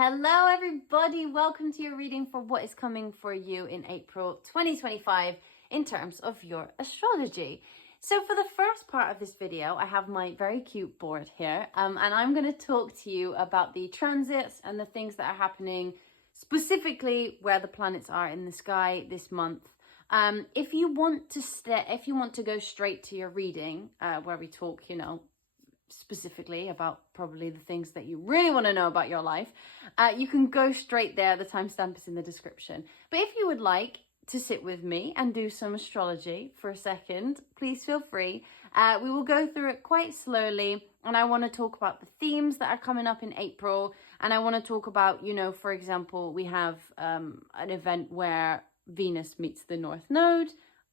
Hello everybody, welcome to your reading for what is coming for you in April 2025 in terms of your astrology. So for the first part of this video, I have my very cute board here, and I'm going to talk to you about the transits and the things that are happening, specifically where the planets are in the sky this month. If you want to go straight to your reading, where we talk, specifically about probably the things that you really want to know about your life, you can go straight there. The timestamp is in the description. But if you would like to sit with me and do some astrology for a second, please feel free. We will go through it quite slowly, and I want to talk about the themes that are coming up in April, and I want to talk about, for example, we have an event where Venus meets the North Node.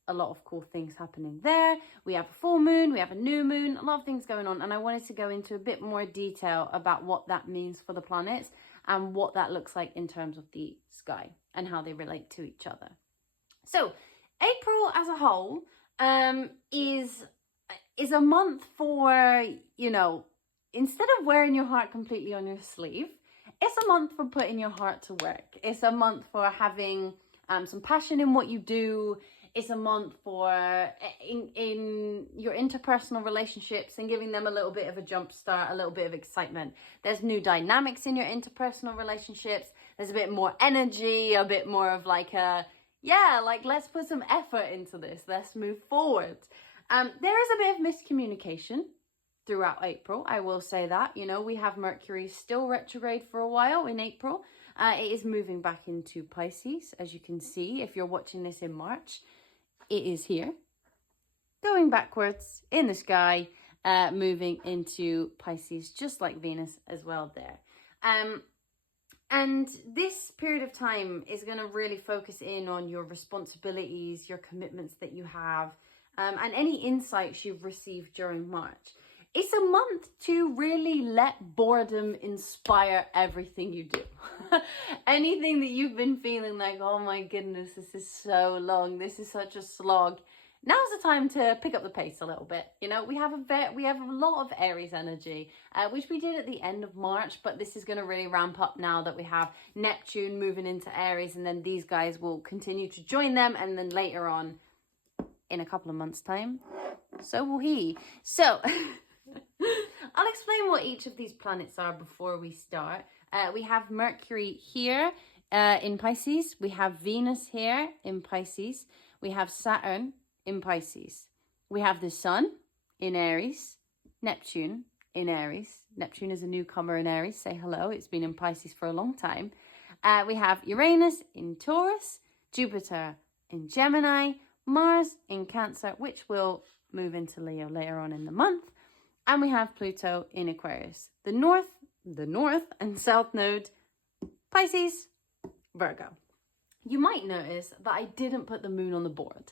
A lot of cool things happening there. We have a full moon, we have a new moon, a lot of things going on. And I wanted to go into a bit more detail about what that means for the planets and what that looks like in terms of the sky and how they relate to each other. So April as a whole is a month for, instead of wearing your heart completely on your sleeve, it's a month for putting your heart to work. It's a month for having some passion in what you do. It's a month for in your interpersonal relationships and giving them a little bit of a jump start, a little bit of excitement. There's new dynamics in your interpersonal relationships. There's a bit more energy, a bit more of let's put some effort into this. Let's move forward. There is a bit of miscommunication throughout April. I will say that, we have Mercury still retrograde for a while in April. It is moving back into Pisces, as you can see, if you're watching this in March. It is here, going backwards in the sky, moving into Pisces, just like Venus as well there. And this period of time is going to really focus in on your responsibilities, your commitments that you have, and any insights you've received during March. It's a month to really let boredom inspire everything you do. Anything that you've been feeling like, oh my goodness, this is so long, this is such a slog. Now's the time to pick up the pace a little bit. We have a lot of Aries energy, which we did at the end of March, but this is going to really ramp up now that we have Neptune moving into Aries, and then these guys will continue to join them, and then later on, in a couple of months' time, so will he. So I'll explain what each of these planets are before we start. We have Mercury here in Pisces. We have Venus here in Pisces. We have Saturn in Pisces. We have the Sun in Aries. Neptune in Aries. Neptune is a newcomer in Aries. Say hello. It's been in Pisces for a long time. We have Uranus in Taurus. Jupiter in Gemini. Mars in Cancer, which will move into Leo later on in the month. And we have Pluto in Aquarius. The North and South Node, Pisces, Virgo. You might notice that I didn't put the moon on the board.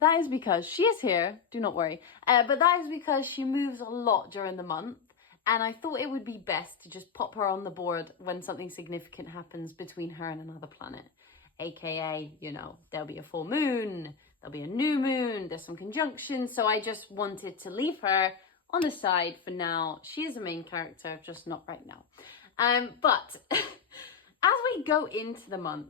That is because she is here, do not worry, but that is because she moves a lot during the month, and I thought it would be best to just pop her on the board when something significant happens between her and another planet. AKA, there'll be a full moon, there'll be a new moon, there's some conjunctions, so I just wanted to leave her on the side for now. She is a main character, just not right now. But as we go into the month,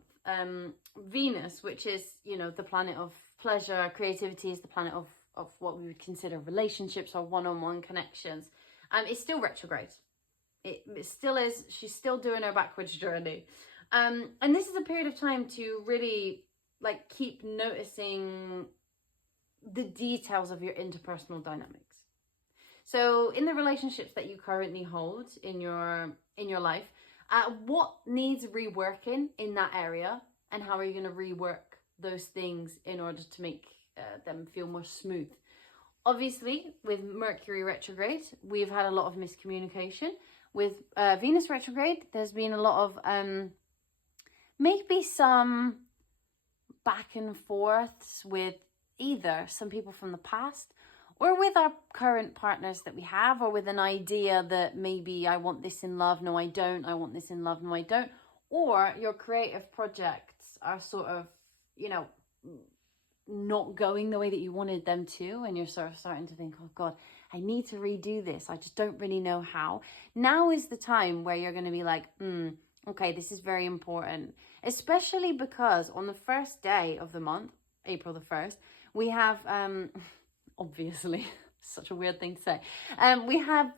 Venus, which is, the planet of pleasure, creativity, is the planet of what we would consider relationships or one-on-one connections, is still retrograde. It still is. She's still doing her backwards journey. And this is a period of time to really keep noticing the details of your interpersonal dynamics. So in the relationships that you currently hold in your life, what needs reworking in that area, and how are you going to rework those things in order to make them feel more smooth? Obviously, with Mercury retrograde, we've had a lot of miscommunication. With Venus retrograde, there's been a lot of maybe some back and forths with either some people from the past, or with our current partners that we have, or with an idea that maybe I want this in love, no I don't, I want this in love, no I don't. Or your creative projects are sort of, not going the way that you wanted them to, and you're sort of starting to think, oh God, I need to redo this. I just don't really know how. Now is the time where you're going to be like, Okay, this is very important, especially because on the first day of the month, April the 1st, we have, obviously, such a weird thing to say, we have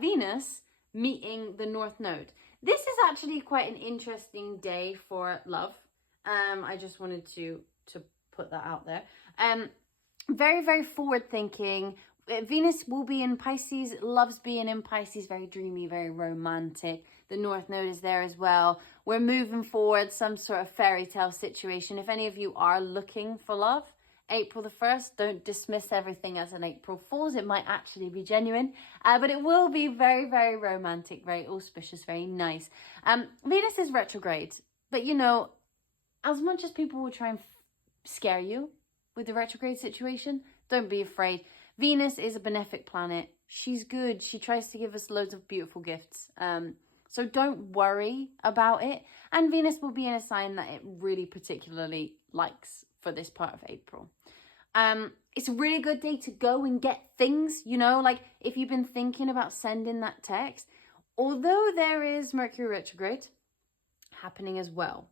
Venus meeting the North Node. This is actually quite an interesting day for love. I just wanted to put that out there. Very, very forward thinking. Venus will be in Pisces, loves being in Pisces, very dreamy, very romantic. The North Node is there as well. We're moving forward, some sort of fairy tale situation. If any of you are looking for love, April the 1st, don't dismiss everything as an April Fool's. It might actually be genuine, but it will be very, very romantic, very auspicious, very nice. Venus is retrograde, but you know, as much as people will try and scare you with the retrograde situation, don't be afraid. Venus is a benefic planet. She's good. She tries to give us loads of beautiful gifts. So don't worry about it. And Venus will be in a sign that it really particularly likes for this part of April. It's a really good day to go and get things, you know, like if you've been thinking about sending that text, although there is Mercury retrograde happening as well.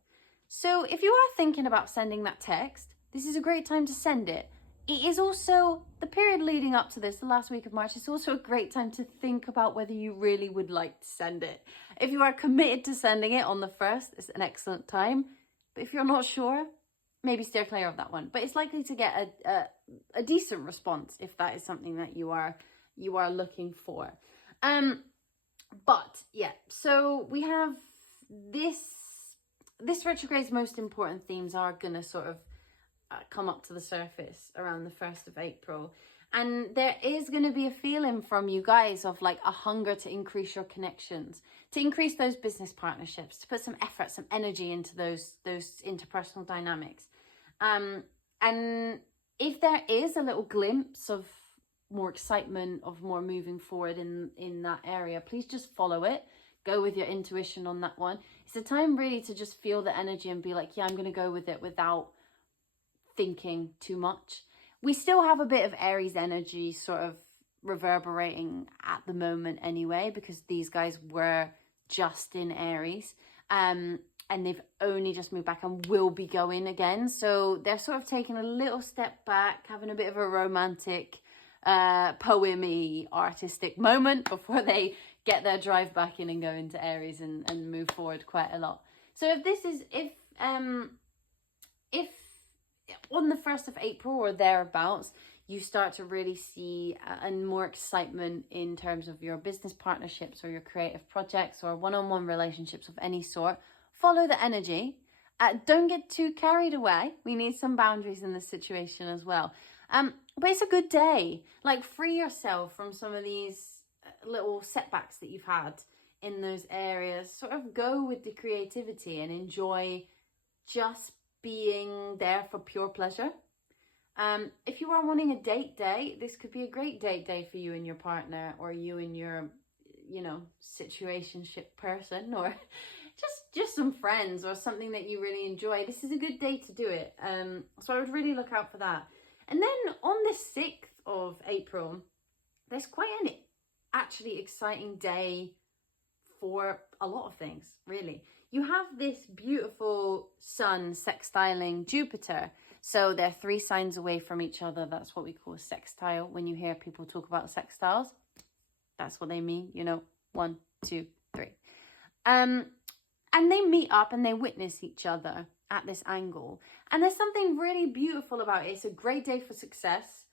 So if you are thinking about sending that text, this is a great time to send it. It is also the period leading up to this, the last week of March. It's also a great time to think about whether you really would like to send it. If you are committed to sending it on the 1st, it's an excellent time. But if you're not sure, maybe steer clear of that one. But it's likely to get a decent response if that is something that you are looking for. But yeah, so we have this retrograde's most important themes are going to sort of come up to the surface around the 1st of April. And there is going to be a feeling from you guys of like a hunger to increase your connections, to increase those business partnerships, to put some effort, some energy into those interpersonal dynamics. And if there is a little glimpse of more excitement, of more moving forward in that area, please just follow it. Go with your intuition on that one. It's a time really to just feel the energy and be like, yeah, I'm going to go with it without thinking too much. We still have a bit of Aries energy sort of reverberating at the moment anyway, because these guys were just in Aries and they've only just moved back and will be going again. So they're sort of taking a little step back, having a bit of a romantic, poemy, artistic moment before they get their drive back in and go into Aries and move forward quite a lot. So if on the 1st of April or thereabouts, you start to really see and more excitement in terms of your business partnerships or your creative projects or one-on-one relationships of any sort, follow the energy. Don't get too carried away. We need some boundaries in this situation as well. But it's a good day. Like, free yourself from some of these little setbacks that you've had in those areas. Sort of go with the creativity and enjoy just being there for pure pleasure. If you are wanting a date day, this could be a great date day for you and your partner, or you and your, you know, situationship person, or just some friends or something that you really enjoy. This is a good day to do it. So I would really look out for that. And then on the 6th of April, there's quite an actually exciting day for a lot of things, really. You have this beautiful sun sextiling Jupiter. So they're 3 signs away from each other. That's what we call a sextile. When you hear people talk about sextiles, that's what they mean, you know, 1, 2, 3. And they meet up and they witness each other at this angle. And there's something really beautiful about it. It's a great day for success.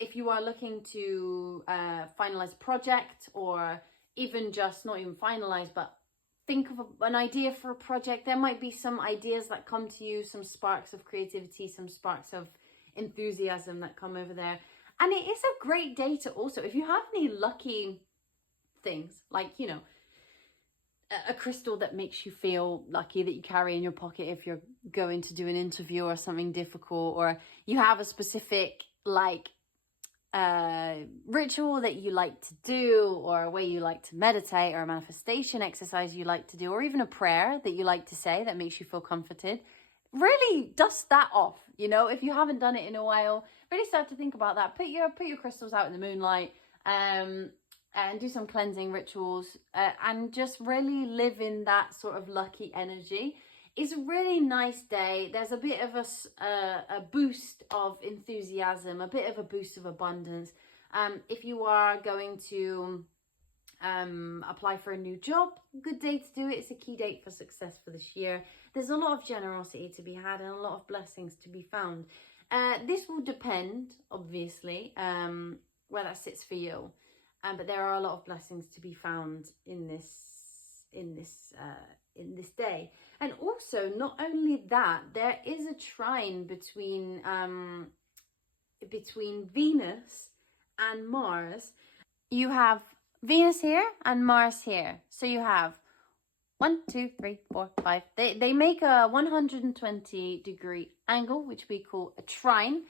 If you are looking to finalize a project, or even just not even finalize, but think of an idea for a project, there might be some ideas that come to you, some sparks of creativity, some sparks of enthusiasm that come over there. And it is a great day to also, if you have any lucky things, like, you know, a crystal that makes you feel lucky that you carry in your pocket if you're going to do an interview or something difficult, or you have a specific like ritual that you like to do, or a way you like to meditate, or a manifestation exercise you like to do, or even a prayer that you like to say that makes you feel comforted, really dust that off. You know, if you haven't done it in a while, really start to think about that. Put your crystals out in the moonlight, and and do some cleansing rituals, and just really live in that sort of lucky energy. It's a really nice day. There's a bit of a boost of enthusiasm, a bit of a boost of abundance. If you are going to apply for a new job, good day to do it. It's a key date for success for this year. There's a lot of generosity to be had and a lot of blessings to be found. This will depend, obviously, where that sits for you. But there are a lot of blessings to be found in this day. And also, not only that, there is a trine between Venus and Mars. You have Venus here and Mars here. So you have 1, 2, 3, 4, 5. They make a 120-degree angle, which we call a trine.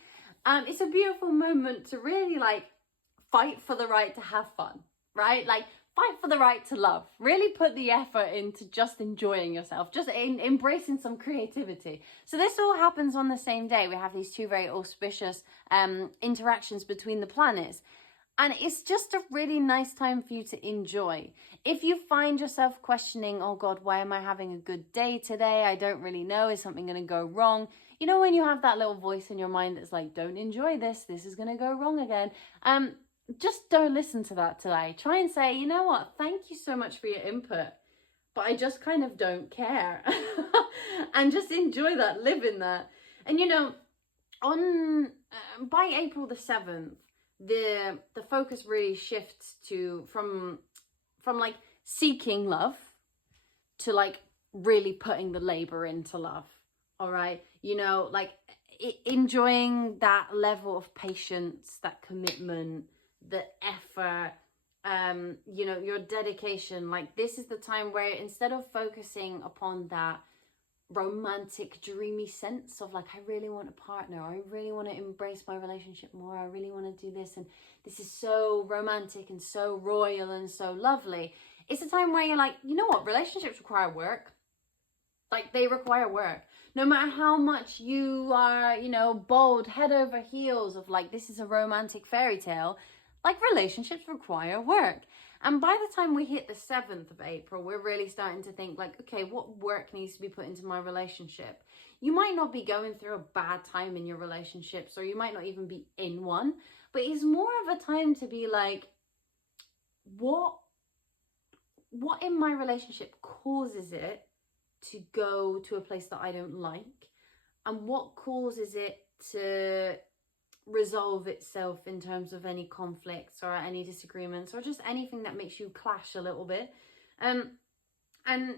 It's a beautiful moment to really like fight for the right to have fun, right? Like fight for the right to love. Really put the effort into just enjoying yourself, just embracing some creativity. So this all happens on the same day. We have these two very auspicious interactions between the planets. And it's just a really nice time for you to enjoy. If you find yourself questioning, oh God, why am I having a good day today? I don't really know. Is something going to go wrong? You know, when you have that little voice in your mind that's like, don't enjoy this. This is going to go wrong again. Just don't listen to that today. Try and say, you know what? Thank you so much for your input, but I just kind of don't care. And just enjoy that, live in that. And you know, by April the 7th, the focus really shifts to from like seeking love to like really putting the labor into love. All right, you know, like enjoying that level of patience, that commitment, the effort, you know, your dedication. Like this is the time where instead of focusing upon that romantic dreamy sense of like, I really want a partner, I really want to embrace my relationship more, I really want to do this, and this is so romantic and so royal and so lovely. It's a time where you're like, you know what, relationships require work. Like they require work. No matter how much you are, you know, bold head over heels of like, this is a romantic fairy tale, like relationships require work. And by the time we hit the 7th of April, we're really starting to think like, okay, what work needs to be put into my relationship? You might not be going through a bad time in your relationships, or you might not even be in one, but it's more of a time to be like, what in my relationship causes it to go to a place that I don't like? And what causes it to resolve itself in terms of any conflicts or any disagreements or just anything that makes you clash a little bit? And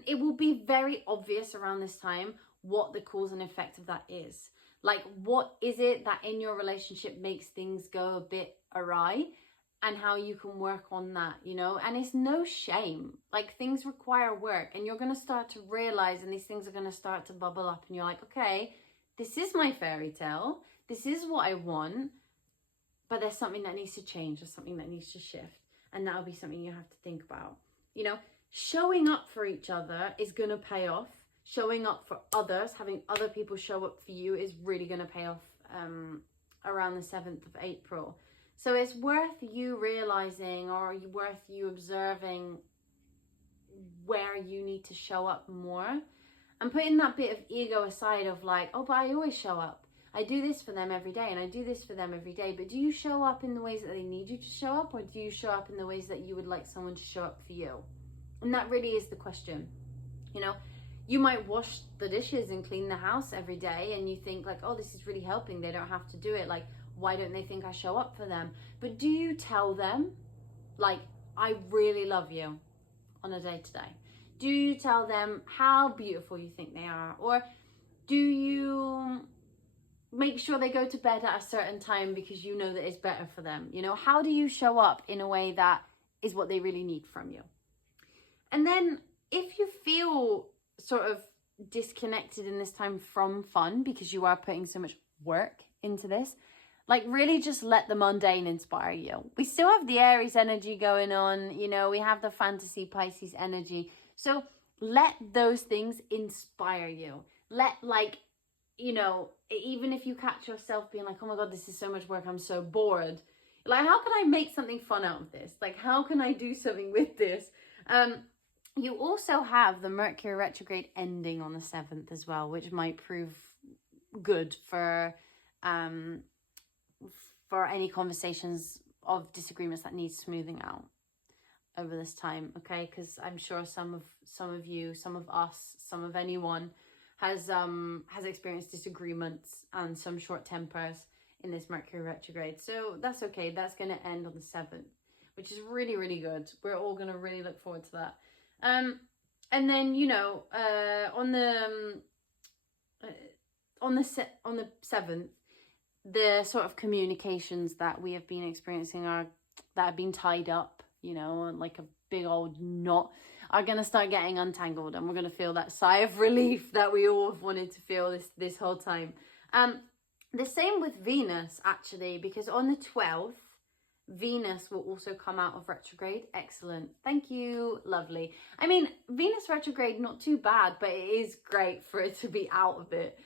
it will be very obvious around this time what the cause and effect of that is. Like, what is it that in your relationship makes things go a bit awry, and how you can work on that, you know? And it's no shame. Like, things require work, and you're going to start to realize, and these things are going to start to bubble up, and you're like, okay, this is my fairy tale. This is what I want, but there's something that needs to change. There's something that needs to shift. And that'll be something you have to think about. You know, showing up for each other is going to pay off. Showing up for others, having other people show up for you is really going to pay off around the 7th of April. So it's worth you realizing, or worth you observing where you need to show up more, and putting that bit of ego aside of like, oh, but I always show up. I do this for them every day, and I do this for them every day. But do you show up in the ways that they need you to show up, or do you show up in the ways that you would like someone to show up for you? And that really is the question. You know, you might wash the dishes and clean the house every day, and you think like, oh, this is really helping. They don't have to do it. Like, why don't they think I show up for them? But do you tell them, like, I really love you on a day to day? Do you tell them how beautiful you think they are? Or do you make sure they go to bed at a certain time because you know that it's better for them? You know, how do you show up in a way that is what they really need from you? And then if you feel sort of disconnected in this time from fun because you are putting so much work into this, like really just let the mundane inspire you. We still have the Aries energy going on, you know, we have the fantasy Pisces energy. So let those things inspire you. Let, like, you know, even if you catch yourself being like, oh my God, this is so much work, I'm so bored. Like, how can I make something fun out of this? Like, how can I do something with this? You also have the Mercury retrograde ending on the 7th as well, which might prove good for any conversations of disagreements that need smoothing out over this time, okay? Because I'm sure some of you, some of us, some of anyone has experienced disagreements and some short tempers in this Mercury retrograde. So that's okay. That's going to end on the 7th, which is really, really good. We're all going to really look forward to that. And then, you know, on the 7th, the sort of communications that we have been experiencing that have been tied up, you know, like a big old knot, are going to start getting untangled, and we're going to feel that sigh of relief that we all have wanted to feel this whole time. The same with Venus, actually, because on the 12th, Venus will also come out of retrograde. Excellent. Thank you. Lovely. I mean, Venus retrograde, not too bad, but it is great for it to be out of it.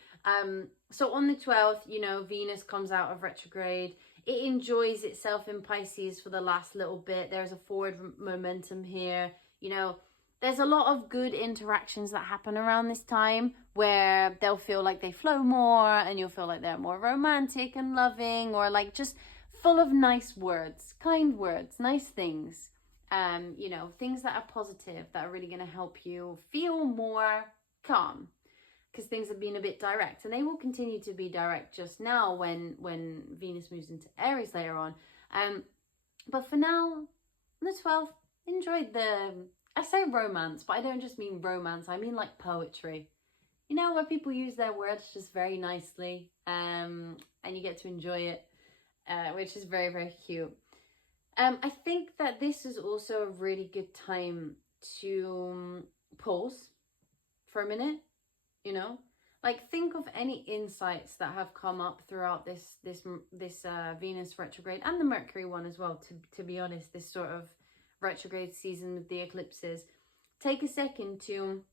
So on the 12th, you know, Venus comes out of retrograde. It enjoys itself in Pisces for the last little bit. There's a forward momentum here. You know, there's a lot of good interactions that happen around this time where they'll feel like they flow more, and you'll feel like they're more romantic and loving, or like just full of nice words, kind words, nice things. You know, things that are positive, that are really going to help you feel more calm, because things have been a bit direct, and they will continue to be direct just now when Venus moves into Aries later on. But for now, on the 12th, enjoy I say romance, but I don't just mean romance, I mean like poetry. You know, where people use their words just very nicely, and you get to enjoy it, which is very, very cute. I think that this is also a really good time to pause for a minute, you know? Like, think of any insights that have come up throughout this Venus retrograde, and the Mercury one as well, to be honest, this sort of retrograde season with the eclipses. Take a second to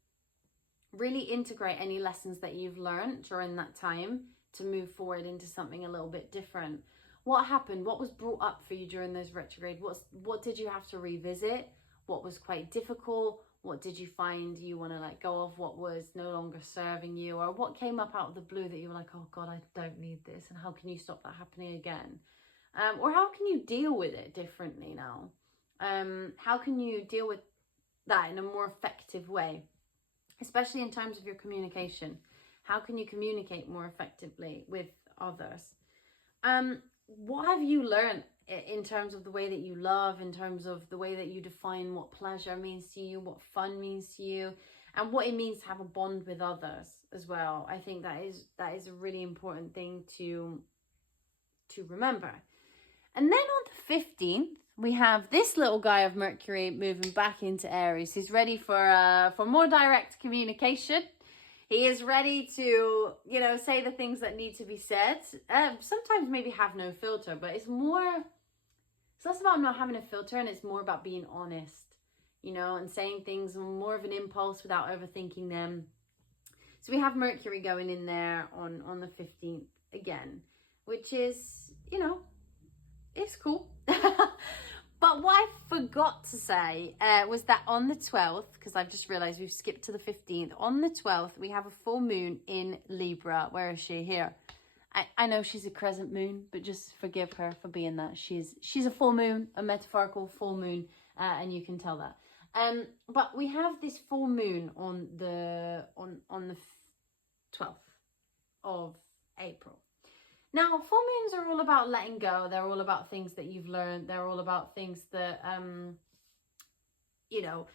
really integrate any lessons that you've learned during that time to move forward into something a little bit different. What happened? What was brought up for you during those retrograde? What did you have to revisit? What was quite difficult? What did you find you want to let go of? What was no longer serving you? Or what came up out of the blue that you were like, oh God, I don't need this, and how can you stop that happening again? Or how can you deal with it differently now? How can you deal with that in a more effective way, especially in terms of your communication? How can you communicate more effectively with others? What have you learned in terms of the way that you love, in terms of the way that you define what pleasure means to you, what fun means to you, and what it means to have a bond with others as well? I think that is a really important thing to remember. And then on the 15th, we have this little guy of Mercury moving back into Aries. He's ready for more direct communication. He is ready to, you know, say the things that need to be said. Sometimes maybe have no filter, but it's less about not having a filter, and it's more about being honest, you know, and saying things more of an impulse without overthinking them. So we have Mercury going in there on the 15th again, which is, you know, it's cool. But what I forgot to say was that on the 12th, because I've just realised we've skipped to the 15th, on the 12th, we have a full moon in Libra. Where is she? Here. I know she's a crescent moon, but just forgive her for being that. She's a full moon, a metaphorical full moon, and you can tell that. But we have this full moon on the 12th of April. Now, full moons are all about letting go. They're all about things that you've learned. They're all about things that, you know,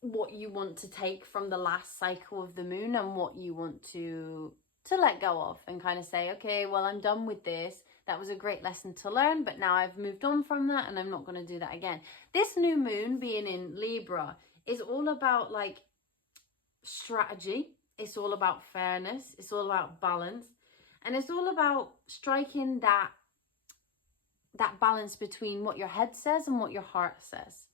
what you want to take from the last cycle of the moon, and what you want to let go of, and kind of say, okay, well, I'm done with this. That was a great lesson to learn, but now I've moved on from that, and I'm not going to do that again. This new moon being in Libra is all about like strategy. It's all about fairness. It's all about balance. And it's all about striking that balance between what your head says and what your heart says.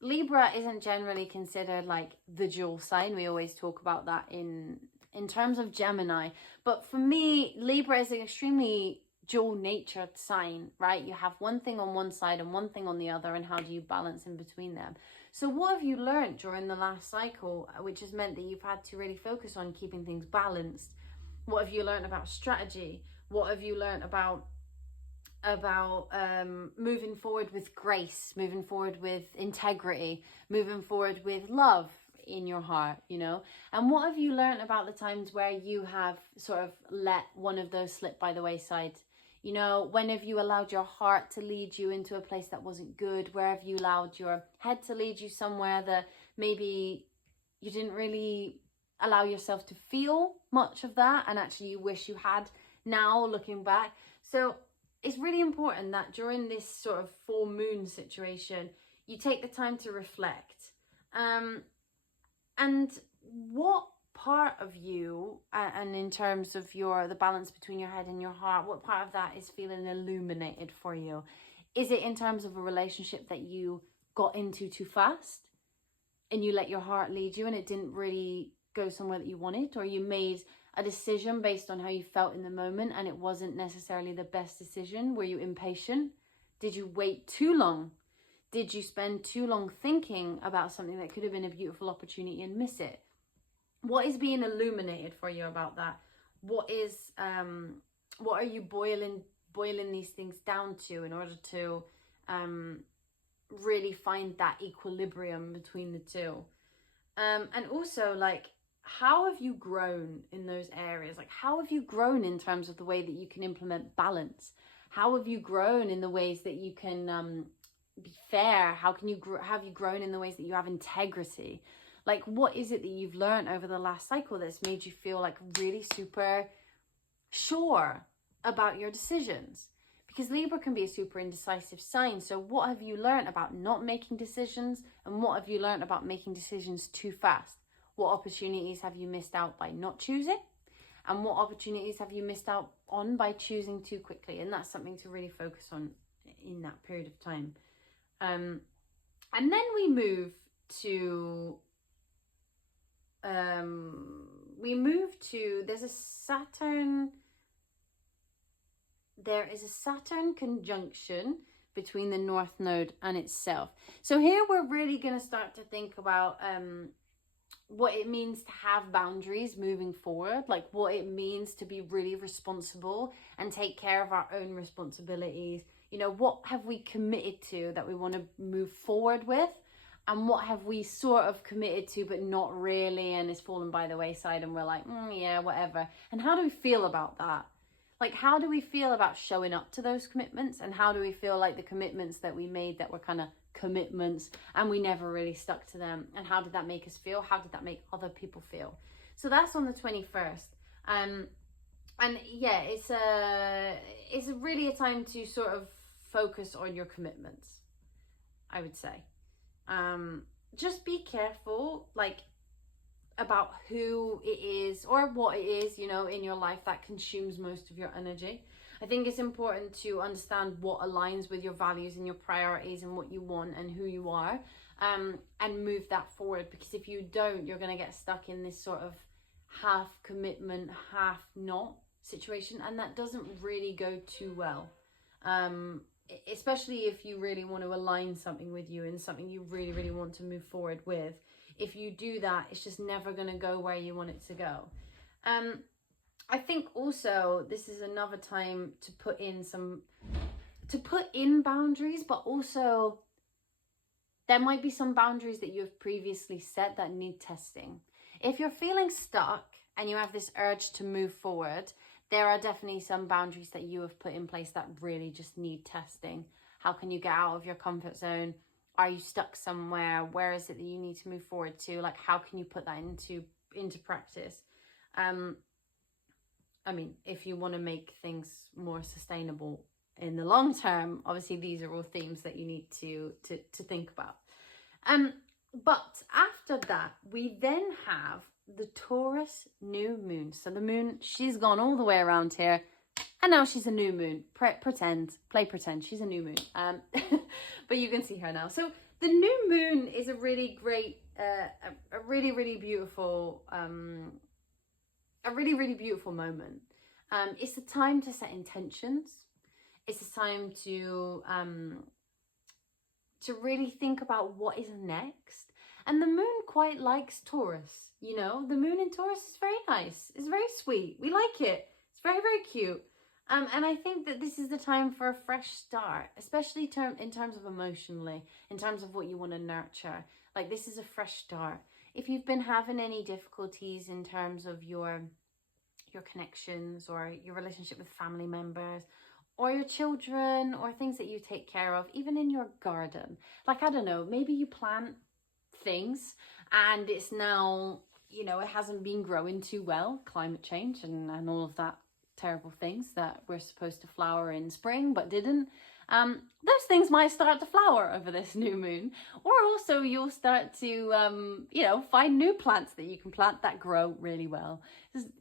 Libra isn't generally considered like the jewel sign. We always talk about that in terms of Gemini. But for me, Libra is an extremely dual natured sign, right? You have one thing on one side and one thing on the other, and how do you balance in between them? So what have you learned during the last cycle, which has meant that you've had to really focus on keeping things balanced? What have you learned about strategy? What have you learned about moving forward with grace, moving forward with integrity, moving forward with love in your heart, you know? And what have you learned about the times where you have sort of let one of those slip by the wayside? You know, when have you allowed your heart to lead you into a place that wasn't good? Where have you allowed your head to lead you somewhere that maybe you didn't really allow yourself to feel much of that, and actually you wish you had now looking back? So it's really important that during this sort of full moon situation, you take the time to reflect. And what part of you, and in terms of the balance between your head and your heart, what part of that is feeling illuminated for you? Is it in terms of a relationship that you got into too fast and you let your heart lead you and it didn't really go somewhere that you wanted? Or you made a decision based on how you felt in the moment and it wasn't necessarily the best decision? Were you impatient? Did you wait too long? Did you spend too long thinking about something that could have been a beautiful opportunity and miss it? What is being illuminated for you about that? What are you boiling these things down to in order to really find that equilibrium between the two? And also, like, how have you grown in those areas? Like, how have you grown in terms of the way that you can implement balance? How have you grown in the ways that you can be fair? How can you have you grown in the ways that you have integrity? Like, what is it that you've learned over the last cycle that's made you feel like really super sure about your decisions? Because Libra can be a super indecisive sign. So what have you learned about not making decisions? And what have you learned about making decisions too fast? What opportunities have you missed out by not choosing? And what opportunities have you missed out on by choosing too quickly? And that's something to really focus on in that period of time. And then we move to there is a Saturn conjunction between the North Node and itself. So here we're really going to start to think about what it means to have boundaries moving forward, like what it means to be really responsible and take care of our own responsibilities. You know, what have we committed to that we want to move forward with? And what have we sort of committed to, but not really, and it's fallen by the wayside, and we're like, yeah, whatever. And how do we feel about that? Like, how do we feel about showing up to those commitments? And how do we feel like the commitments that we made that were kind of commitments and we never really stuck to them? And how did that make us feel? How did that make other people feel? So that's on the 21st. And yeah, it's really a time to sort of focus on your commitments, I would say. Just be careful, like, about who it is or what it is, you know, in your life that consumes most of your energy. I think it's important to understand what aligns with your values and your priorities and what you want and who you are, and move that forward. Because if you don't, you're going to get stuck in this sort of half commitment, half not situation, and that doesn't really go too well. Especially if you really want to align something with you and something you really, really want to move forward with. If you do that, it's just never going to go where you want it to go. I think also this is another time to put in boundaries, but also there might be some boundaries that you have previously set that need testing. If you're feeling stuck and you have this urge to move forward, there are definitely some boundaries that you have put in place that really just need testing. How can you get out of your comfort zone? Are you stuck somewhere? Where is it that you need to move forward to? Like, how can you put that into practice? I mean, if you want to make things more sustainable in the long term, obviously these are all themes that you need to think about. But after that, we then have the Taurus new moon. So the moon, she's gone all the way around here, and now she's a new moon. Play pretend she's a new moon. But you can see her now. So the new moon is a really great, a really, really beautiful moment. It's a time to set intentions. It's a time to really think about what is next. And the moon quite likes Taurus, you know. The moon in Taurus is very nice. It's very sweet. We like it. It's very, very cute. And I think that this is the time for a fresh start, especially in terms of emotionally, in terms of what you want to nurture. Like, this is a fresh start. If you've been having any difficulties in terms of your connections or your relationship with family members or your children or things that you take care of, even in your garden. Like, I don't know, maybe you plant things and it's now, you know, it hasn't been growing too well, climate change and all of that terrible things that were supposed to flower in spring but didn't. Those things might start to flower over this new moon, or also you'll start to you know, find new plants that you can plant that grow really well.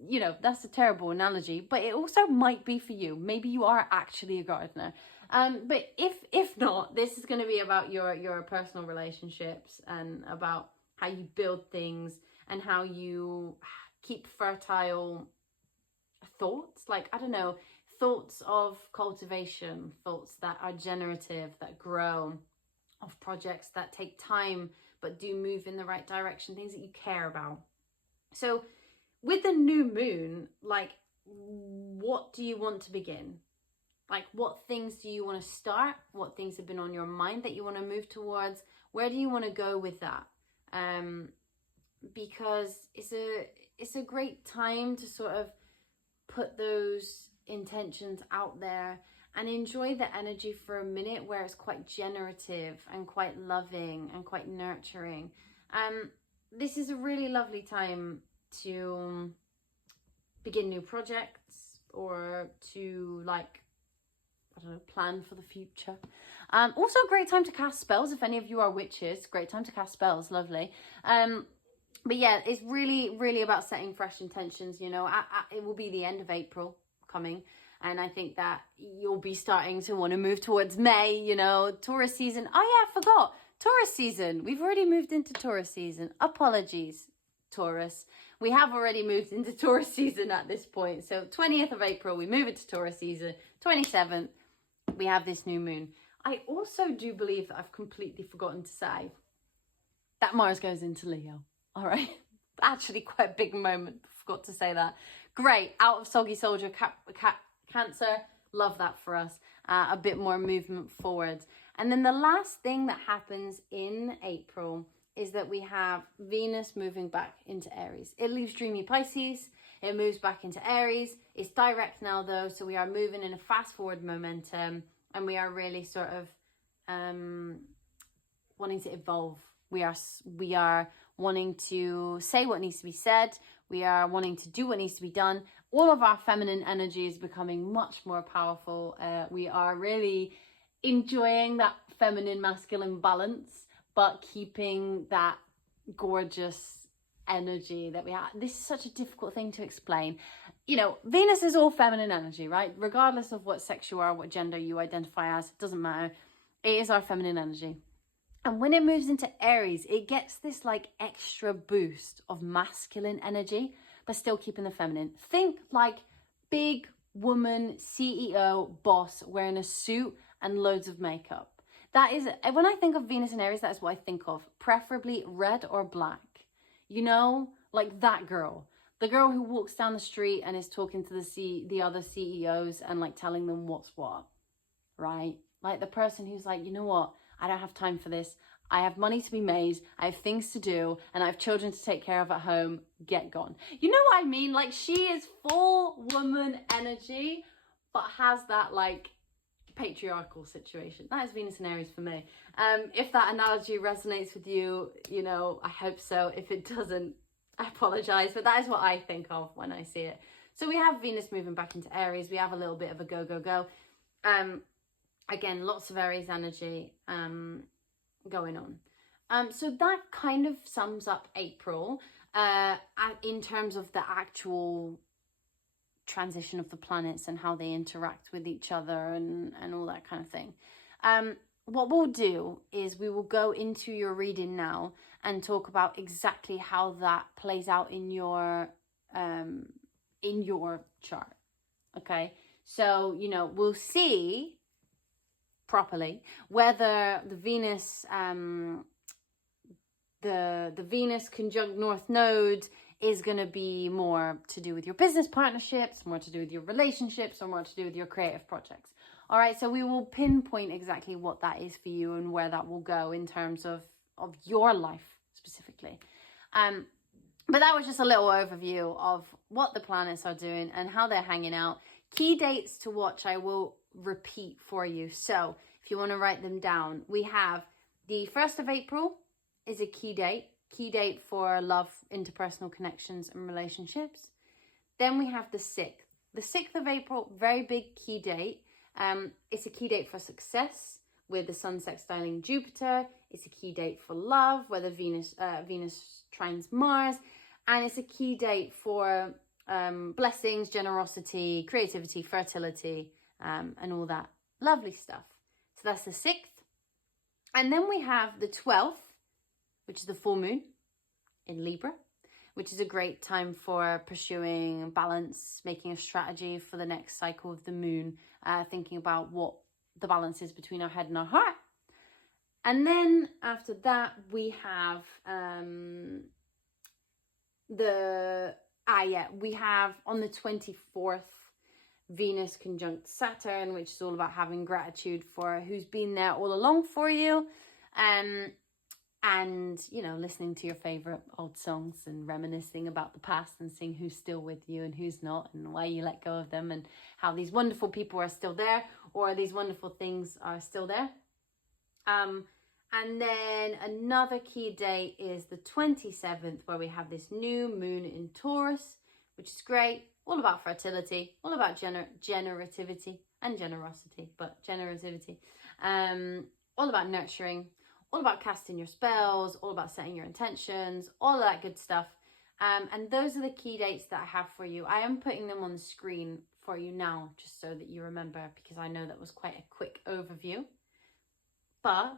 You know, that's a terrible analogy, but it also might be for you. Maybe you are actually a gardener. But if not, this is going to be about your personal relationships and about how you build things and how you keep fertile thoughts. Like, I don't know, thoughts of cultivation, thoughts that are generative, that grow, of projects that take time but do move in the right direction, things that you care about. So with the new moon, like, what do you want to begin? Like, what things do you want to start? What things have been on your mind that you want to move towards? Where do you want to go with that? Because it's a great time to sort of put those intentions out there and enjoy the energy for a minute where it's quite generative and quite loving and quite nurturing. This is a really lovely time to begin new projects or to, like, I don't know, plan for the future. Also a great time to cast spells. If any of you are witches, great time to cast spells, lovely. But yeah, it's really, really about setting fresh intentions, you know. It will be the end of April coming, and I think that you'll be starting to want to move towards May, you know, Taurus season. Oh yeah, I forgot. Taurus season. We've already moved into Taurus season. Apologies, Taurus. We have already moved into Taurus season at this point. So 20th of April, we move into Taurus season. 27th, we have this new moon. I also do believe that I've completely forgotten to say that Mars goes into Leo. All right. Actually, quite a big moment. Forgot to say that. Great. Out of Soggy Soldier, Cancer. Love that for us. A bit more movement forward. And then the last thing that happens in April is that we have Venus moving back into Aries. It leaves dreamy Pisces. It moves back into Aries. It's direct now, though. So we are moving in a fast forward momentum. And we are really sort of wanting to evolve. We are wanting to say what needs to be said. We are wanting to do what needs to be done. All of our feminine energy is becoming much more powerful. We are really enjoying that feminine masculine balance, but keeping that gorgeous energy that we have. This is such a difficult thing to explain. You know, Venus is all feminine energy, right? Regardless of what sex you are, what gender you identify as, it doesn't matter. It is our feminine energy. And when it moves into Aries, it gets this like extra boost of masculine energy, but still keeping the feminine. Think like big woman, CEO, boss wearing a suit and loads of makeup. That is, when I think of Venus and Aries, that is what I think of. Preferably red or black. You know, like that girl. The girl who walks down the street and is talking to the other CEOs and like telling them what's what, right? Like the person who's like, you know what? I don't have time for this. I have money to be made. I have things to do. And I have children to take care of at home. Get gone. You know what I mean? Like, she is full woman energy, but has that, like, patriarchal situation. That is Venus and Aries for me. If that analogy resonates with you, you know, I hope so. If it doesn't, I apologize. But that is what I think of when I see it. So we have Venus moving back into Aries. We have a little bit of a go, go, go. Again, lots of Aries energy going on. So that kind of sums up April in terms of the actual transition of the planets and how they interact with each other and all that kind of thing. What we'll do is we will go into your reading now and talk about exactly how that plays out in your chart. Okay, so, you know, we'll see properly whether the Venus, the Venus conjunct North Node is going to be more to do with your business partnerships, more to do with your relationships, or more to do with your creative projects. All right, so we will pinpoint exactly what that is for you and where that will go in terms of your life specifically. But that was just a little overview of what the planets are doing and how they're hanging out. Key dates to watch, I will repeat for you. So if you want to write them down, we have the 1st of April is a key date for love, interpersonal connections and relationships. Then we have the 6th. The 6th of April, very big key date. It's a key date for success with the Sun sextiling Jupiter. It's a key date for love, where the Venus trines Mars. And it's a key date for blessings, generosity, creativity, fertility, and all that lovely stuff. So that's the 6th. And then we have the 12th, which is the full moon in Libra, which is a great time for pursuing balance, making a strategy for the next cycle of the moon, thinking about what the balance is between our head and our heart. And then after that, we have we have on the 24th, Venus conjunct Saturn, which is all about having gratitude for who's been there all along for you. And, you know, listening to your favorite old songs and reminiscing about the past and seeing who's still with you and who's not and why you let go of them and how these wonderful people are still there or these wonderful things are still there. And then another key date is the 27th, where we have this new moon in Taurus, which is great. All about fertility, all about generativity and generosity, but generativity. All about nurturing, all about casting your spells, all about setting your intentions, all of that good stuff. And those are the key dates that I have for you. I am putting them on the screen for you now, just so that you remember, because I know that was quite a quick overview. But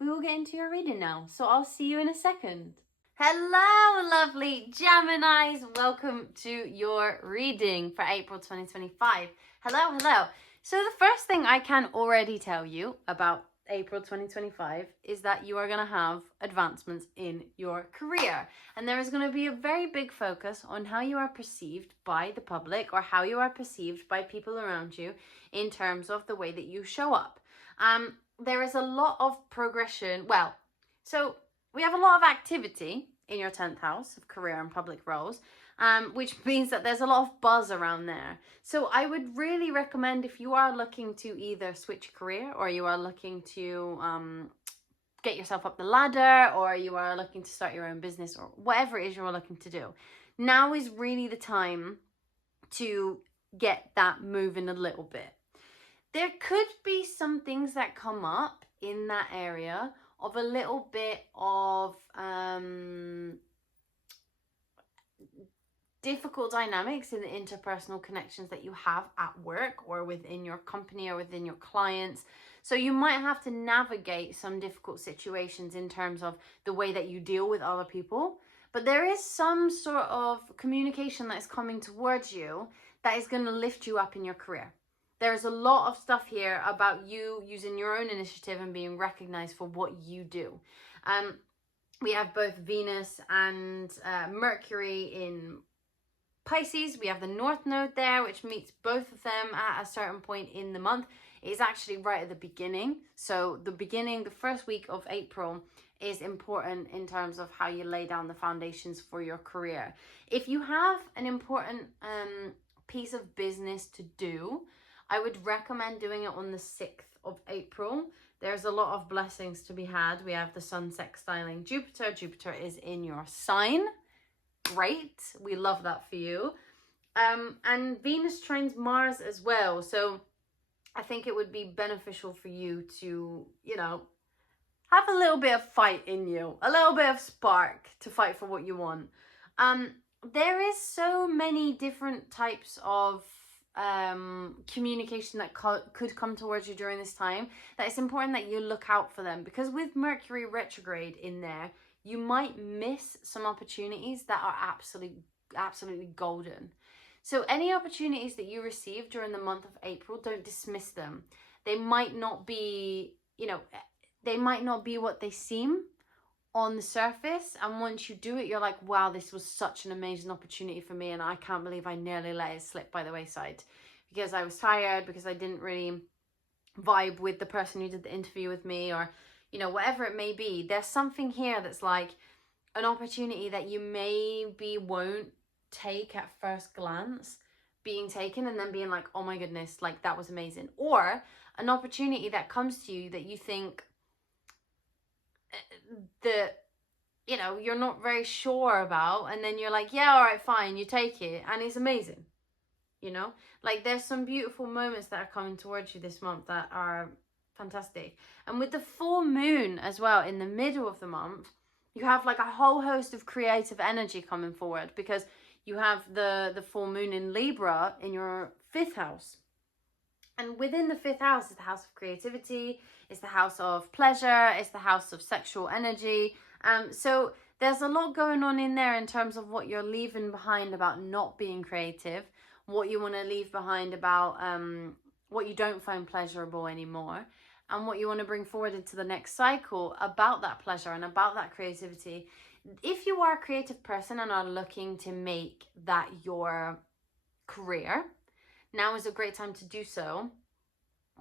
we will get into your reading now. So I'll see you in a second. Hello, lovely Geminis. Welcome to your reading for April 2025. Hello. So the first thing I can already tell you about April 2025 is that you are going to have advancements in your career, and there is going to be a very big focus on how you are perceived by the public or how you are perceived by people around you in terms of the way that you show up. There is a lot of progression. So we have a lot of activity in your 10th house of career and public roles, which means that there's a lot of buzz around there. So I would really recommend, if you are looking to either switch career or you are looking to get yourself up the ladder or you are looking to start your own business or whatever it is you're looking to do, now is really the time to get that moving a little bit. There could be some things that come up in that area of a little bit of difficult dynamics in the interpersonal connections that you have at work or within your company or within your clients. So you might have to navigate some difficult situations in terms of the way that you deal with other people. But there is some sort of communication that is coming towards you that is going to lift you up in your career. There's a lot of stuff here about you using your own initiative and being recognized for what you do. We have both Venus and Mercury in Pisces. We have the North Node there, which meets both of them at a certain point in the month. It's actually right at the beginning. So the first week of April is important in terms of how you lay down the foundations for your career. If you have an important piece of business to do, I would recommend doing it on the 6th of April. There's a lot of blessings to be had. We have the Sun sextiling Jupiter. Jupiter is in your sign. Great. We love that for you. And Venus trines Mars as well. So I think it would be beneficial for you to, have a little bit of fight in you. A little bit of spark to fight for what you want. There is so many different types of communication that could come towards you during this time, that it's important that you look out for them, because with Mercury retrograde in there, you might miss some opportunities that are absolutely golden. So any opportunities that you receive during the month of April, don't dismiss them. They might not be, you know, they might not be what they seem on the surface. And once you do it, you're like, wow, this was such an amazing opportunity for me. And I can't believe I nearly let it slip by the wayside because I was tired, because I didn't really vibe with the person who did the interview with me, or, you know, whatever it may be. There's something here that's like an opportunity that you maybe won't take at first glance being taken, and then being like, oh my goodness, like that was amazing. Or an opportunity that comes to you that you think that, you know, you're not very sure about, and then you're like, yeah, all right, fine, you take it, and it's amazing. You know, like there's some beautiful moments that are coming towards you this month that are fantastic. And with the full moon as well in the middle of the month, you have like a whole host of creative energy coming forward, because you have the full moon in Libra in your 5th house. And within the 5th house is the house of creativity, it's the house of pleasure, it's the house of sexual energy. So there's a lot going on in there in terms of what you're leaving behind about not being creative, what you want to leave behind about what you don't find pleasurable anymore, and what you want to bring forward into the next cycle about that pleasure and about that creativity. If you are a creative person and are looking to make that your career, now is a great time to do so,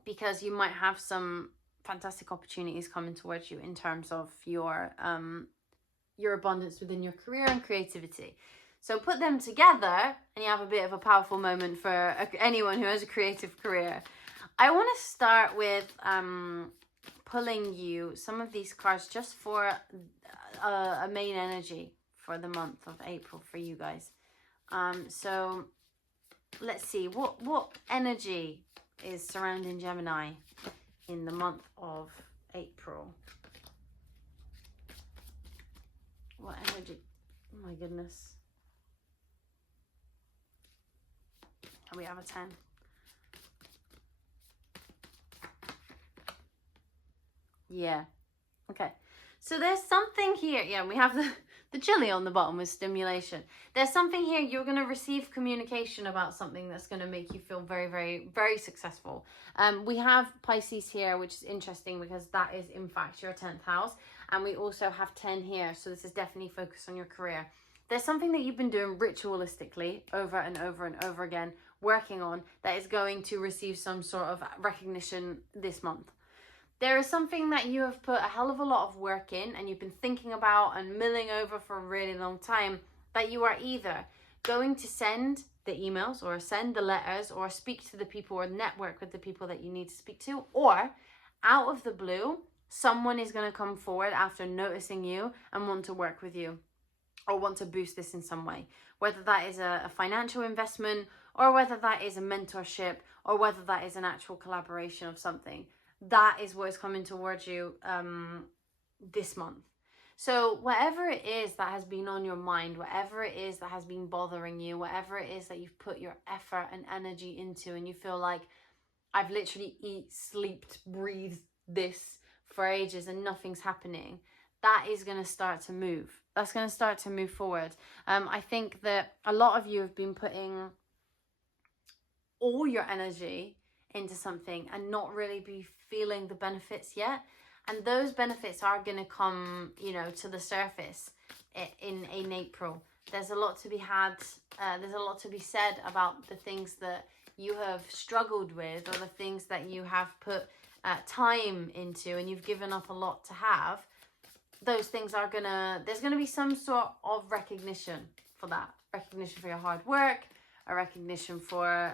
because you might have some fantastic opportunities coming towards you in terms of your abundance within your career and creativity. So put them together and you have a bit of a powerful moment for anyone who has a creative career. I want to start with pulling you some of these cards just for a main energy for the month of April for you guys. So let's see, what energy is surrounding Gemini in the month of April? What energy? Oh my goodness. And we have a 10. Yeah. Okay. So there's something here. Yeah, we have the chili on the bottom with stimulation. There's something here. You're going to receive communication about something that's going to make you feel very, very, very successful. We have Pisces here, which is interesting because that is in fact your 10th house. And we also have 10 here. So this is definitely focused on your career. There's something that you've been doing ritualistically over and over and over again, working on, that is going to receive some sort of recognition this month. There is something that you have put a hell of a lot of work in and you've been thinking about and milling over for a really long time, that you are either going to send the emails or send the letters or speak to the people or network with the people that you need to speak to, or out of the blue, someone is going to come forward after noticing you and want to work with you or want to boost this in some way, whether that is a financial investment or whether that is a mentorship or whether that is an actual collaboration of something. That is what is coming towards you this month. So whatever it is that has been on your mind, whatever it is that has been bothering you, whatever it is that you've put your effort and energy into, and you feel like, I've literally slept, breathed this for ages and nothing's happening, that is going to start to move. That's going to start to move forward. I think that a lot of you have been putting all your energy into something and not really be feeling the benefits yet. And those benefits are going to come, you know, to the surface in April. There's a lot to be had. There's a lot to be said about the things that you have struggled with, or the things that you have put time into and you've given up a lot to have. Those things are there's gonna be some sort of recognition for that. Recognition for your hard work, a recognition for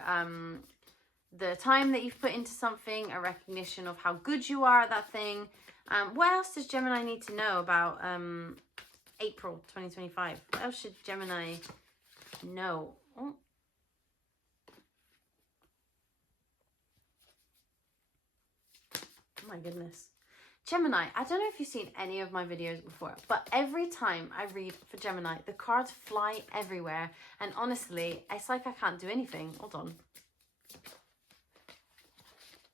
the time that you've put into something, a recognition of how good you are at that thing. What else does Gemini need to know about April 2025? What else should Gemini know? Oh. Oh my goodness. Gemini, I don't know if you've seen any of my videos before, but every time I read for Gemini, the cards fly everywhere. And honestly, it's like I can't do anything. Hold on.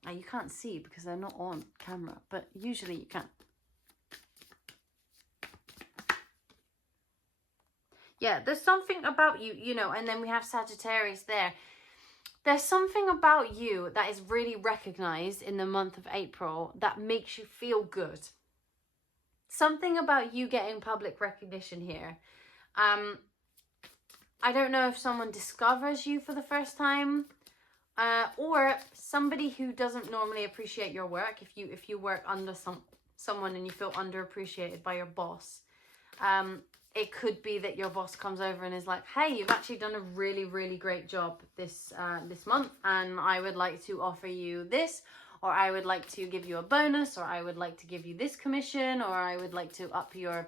Now, you can't see because they're not on camera, but usually you can. Yeah, there's something about you, you know, and then we have Sagittarius there. There's something about you that is really recognized in the month of April that makes you feel good. Something about you getting public recognition here. I don't know if someone discovers you for the first time, or somebody who doesn't normally appreciate your work. If you work under someone and you feel underappreciated by your boss, it could be that your boss comes over and is like, hey, you've actually done a really, really great job this month, and I would like to offer you this, or I would like to give you a bonus, or I would like to give you this commission, or I would like to up your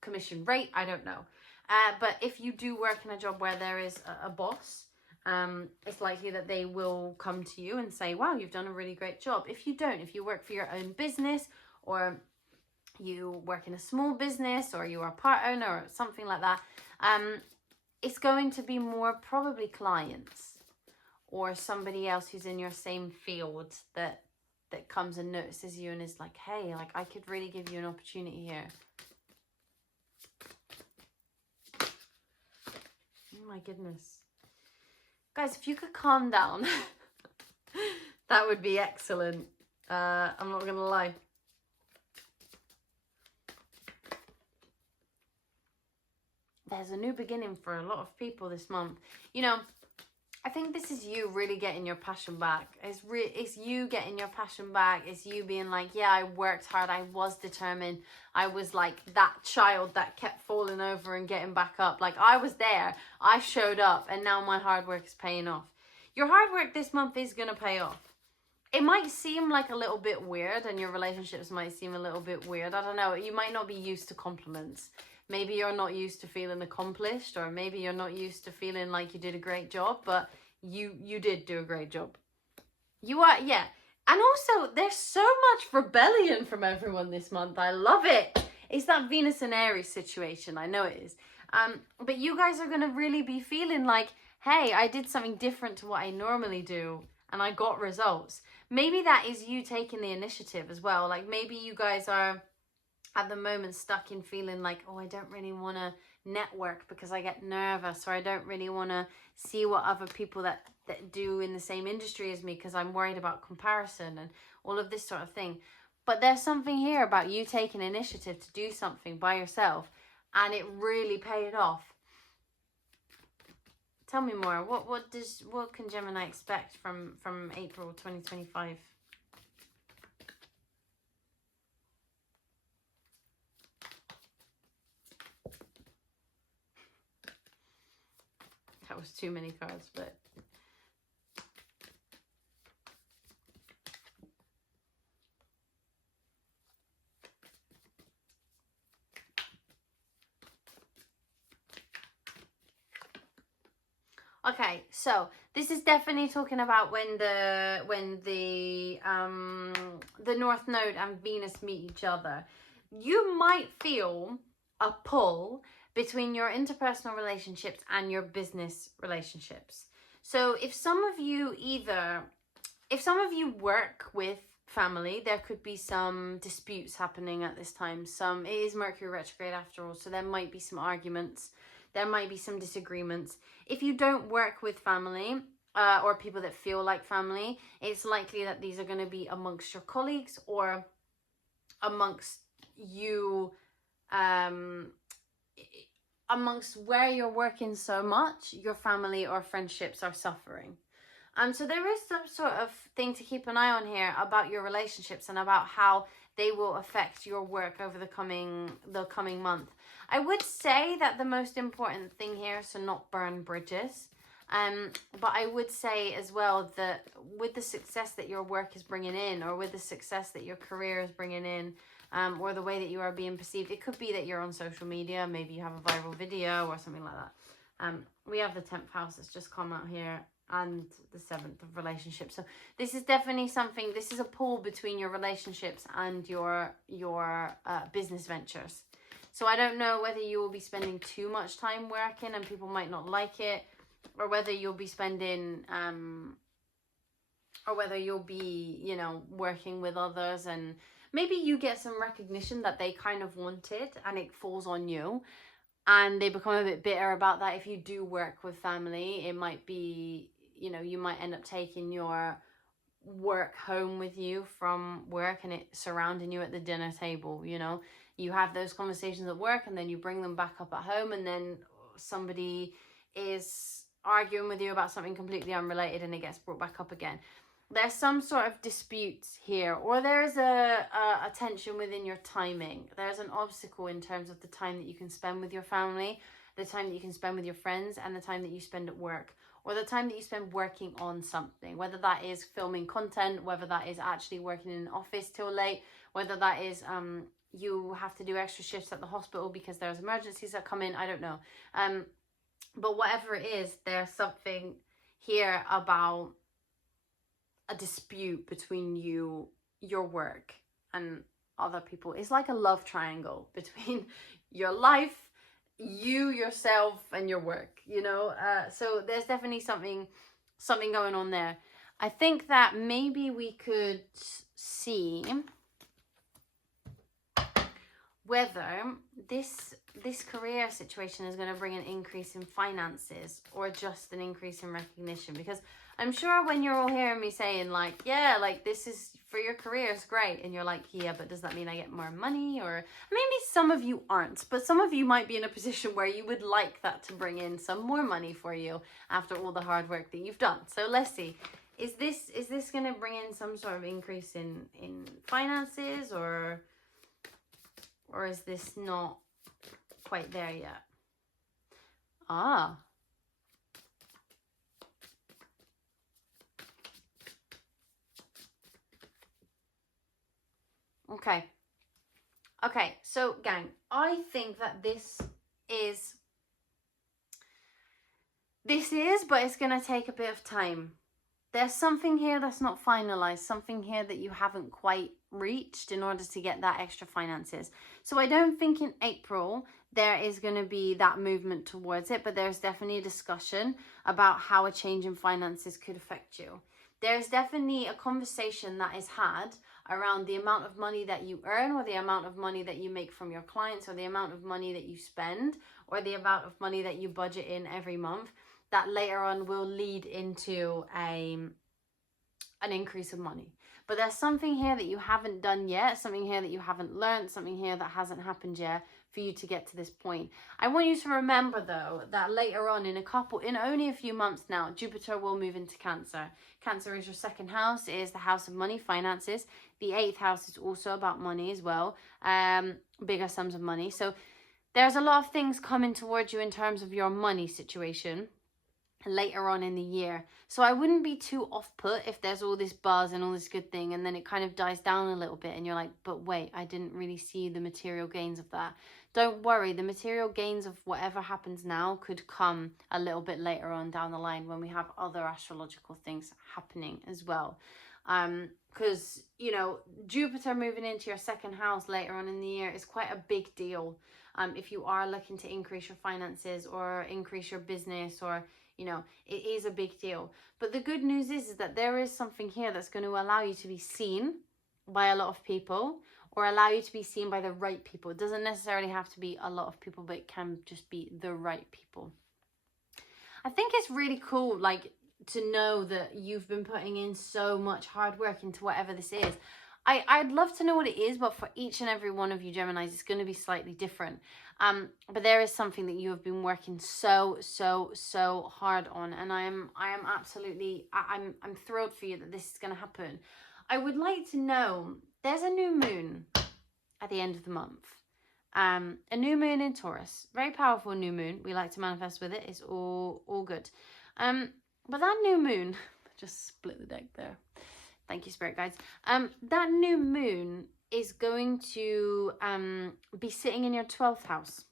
commission rate. I don't know. But if you do work in a job where there is a boss, it's likely that they will come to you and say, wow, you've done a really great job. If you don't, if you work for your own business, or you work in a small business, or you are a part owner or something like that, it's going to be more probably clients or somebody else who's in your same field that comes and notices you and is like, hey, like I could really give you an opportunity here. Oh my goodness. Guys, if you could calm down, that would be excellent. I'm not gonna lie. There's a new beginning for a lot of people this month. You know, I think this is you really getting your passion back. It's you getting your passion back. It's you being like, yeah, I worked hard. I was determined. I was like that child that kept falling over and getting back up. Like I was there. I showed up, and now my hard work is paying off. Your hard work this month is going to pay off. It might seem like a little bit weird, and your relationships might seem a little bit weird. I don't know. You might not be used to compliments. Maybe you're not used to feeling accomplished, or maybe you're not used to feeling like you did a great job, but you did do a great job. You are, yeah. And also, there's so much rebellion from everyone this month. I love it. It's that Venus and Aries situation. I know it is. But you guys are going to really be feeling like, hey, I did something different to what I normally do, and I got results. Maybe that is you taking the initiative as well. Like maybe you guys are at the moment stuck in feeling like, oh, I don't really want to network because I get nervous, or I don't really want to see what other people that do in the same industry as me because I'm worried about comparison and all of this sort of thing. But there's something here about you taking initiative to do something by yourself, and it really paid off. Tell me more. What can Gemini expect from April 2025? That was too many cards, but okay, so this is definitely talking about when the North Node and Venus meet each other. You might feel a pull between your interpersonal relationships and your business relationships. So if some of you work with family, there could be some disputes happening at this time. It is Mercury retrograde after all, so there might be some arguments. There might be some disagreements. If you don't work with family, or people that feel like family, it's likely that these are going to be amongst your colleagues or amongst you, amongst where you're working so much, your family or friendships are suffering. So there is some sort of thing to keep an eye on here about your relationships and about how they will affect your work over the coming month. I would say that the most important thing here is to not burn bridges. But I would say as well that with the success that your work is bringing in, or with the success that your career is bringing in, or the way that you are being perceived, it could be that you're on social media, maybe you have a viral video or something like that. We have the 10th house that's just come out here, and the 7th of relationships. So this is definitely something, this is a pull between your relationships and your business ventures. So I don't know whether you will be spending too much time working and people might not like it, or whether you'll be spending, or whether you'll be, you know, working with others and maybe you get some recognition that they kind of wanted and it falls on you. and they become a bit bitter about that. If you do work with family, it might be, you know, you might end up taking your work home with you from work and it surrounding you at the dinner table. You know, you have those conversations at work and then you bring them back up at home, and then somebody is arguing with you about something completely unrelated and it gets brought back up again. There's some sort of dispute here, or there's a tension within your timing. There's an obstacle in terms of the time that you can spend with your family, the time that you can spend with your friends, and the time that you spend at work, or the time that you spend working on something, whether that is filming content, whether that is actually working in an office till late, whether that is you have to do extra shifts at the hospital because there's emergencies that come in, I don't know. But whatever it is, there's something here about a dispute between your work, and other people. It's like a love triangle between your life, you, yourself, and your work, you know? So there's definitely something going on there. I think that maybe we could see whether this career situation is going to bring an increase in finances or just an increase in recognition. Because I'm sure when you're all hearing me saying like, yeah, like this is for your career is great, and you're like, yeah, but does that mean I get more money? Or maybe some of you aren't, but some of you might be in a position where you would like that to bring in some more money for you after all the hard work that you've done. So let's see. Is this going to bring in some sort of increase in finances, or is this not quite there yet? Ah. Okay, so gang, I think that this is, but it's going to take a bit of time. There's something here that's not finalized, something here that you haven't quite reached in order to get that extra finances. So I don't think in April there is going to be that movement towards it, but there's definitely a discussion about how a change in finances could affect you. There's definitely a conversation that is had around the amount of money that you earn, or the amount of money that you make from your clients, or the amount of money that you spend, or the amount of money that you budget in every month, that later on will lead into an increase of money. But there's something here that you haven't done yet, something here that you haven't learned, something here that hasn't happened yet for you to get to this point. I want you to remember though that later on in only a few months now, Jupiter will move into Cancer. Cancer is your second house. It is the house of money, finances. The 8th house is also about money as well, bigger sums of money. So there's a lot of things coming towards you in terms of your money situation later on in the year. So I wouldn't be too off put if there's all this buzz and all this good thing, and then it kind of dies down a little bit and you're like, but wait, I didn't really see the material gains of that. Don't worry, the material gains of whatever happens now could come a little bit later on down the line when we have other astrological things happening as well. Because, you know, Jupiter moving into your second house later on in the year is quite a big deal. If you are looking to increase your finances or increase your business, or, you know, it is a big deal. But the good news is that there is something here that's going to allow you to be seen by a lot of people, or allow you to be seen by the right people. It doesn't necessarily have to be a lot of people, but it can just be the right people. I think it's really cool, like, to know that you've been putting in so much hard work into whatever this is. I'd love to know what it is, but for each and every one of you Geminis, it's going to be slightly different. But there is something that you have been working so hard on, and I'm thrilled for you that this is going to happen. I would like to know, there's a new moon at the end of the month. A new moon in Taurus, very powerful new moon. We like to manifest with it. It's all good. But that new moon, just split the deck there. Thank you, spirit guides. That new moon is going to be sitting in your 12th house,